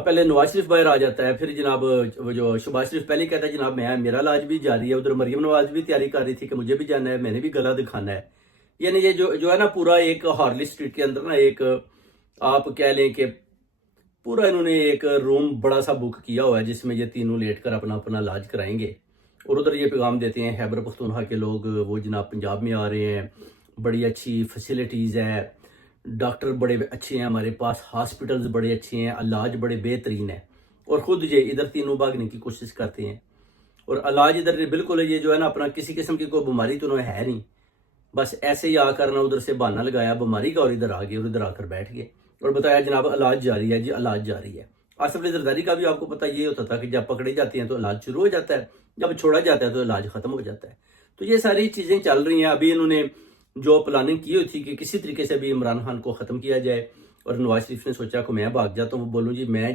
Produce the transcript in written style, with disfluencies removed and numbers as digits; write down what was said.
اب پہلے نواز شریف باہر آ جاتا ہے، پھر جناب وہ جو شہباز شریف پہلے کہتا ہے جناب میرا علاج بھی جاری ہے، ادھر مریم نواز بھی تیاری کر رہی تھی کہ مجھے بھی جانا ہے، میں نے بھی گلا دکھانا ہے. یعنی یہ جو ہے نا پورا ایک ہارلی اسٹریٹ کے اندر نا ایک آپ کہہ لیں کہ پورا انہوں نے ایک روم بڑا سا بک کیا ہوا ہے جس میں یہ تینوں لیٹ کر اپنا علاج کرائیں گے. اور ادھر یہ پیغام دیتے ہیں خیبر پختونخوا کے لوگ وہ جناب پنجاب میں آ رہے ہیں، بڑی اچھی فیسلٹیز ہے، ڈاکٹر بڑے اچھے ہیں ہمارے پاس، ہاسپٹلز بڑے اچھے ہیں، علاج بڑے بہترین ہے. اور خود یہ ادھر تینوں بھاگنے کی کوشش کرتے ہیں. اور علاج ادھر بالکل یہ جو ہے نا اپنا کسی قسم کی کوئی بیماری تو انہیں ہے نہیں، بس ایسے ہی آ کر نا ادھر سے بہانہ لگایا بیماری کا اور ادھر آ گئے اور ادھر آ کر بیٹھ گئے اور بتایا جناب علاج جاری ہے. جی علاج جاری ہے. آصف علی زرداری کا بھی آپ کو پتہ یہ ہوتا تھا کہ جب پکڑے جاتے ہیں تو علاج شروع ہو جاتا ہے، جب چھوڑا جاتا ہے تو علاج ختم ہو جاتا ہے. تو یہ ساری چیزیں چل رہی ہیں. ابھی انہوں نے جو پلاننگ کی ہوئی تھی کہ کسی طریقے سے بھی عمران خان کو ختم کیا جائے، اور نواز شریف نے سوچا کہ میں بھاگ جاتا ہوں، بولوں جی میں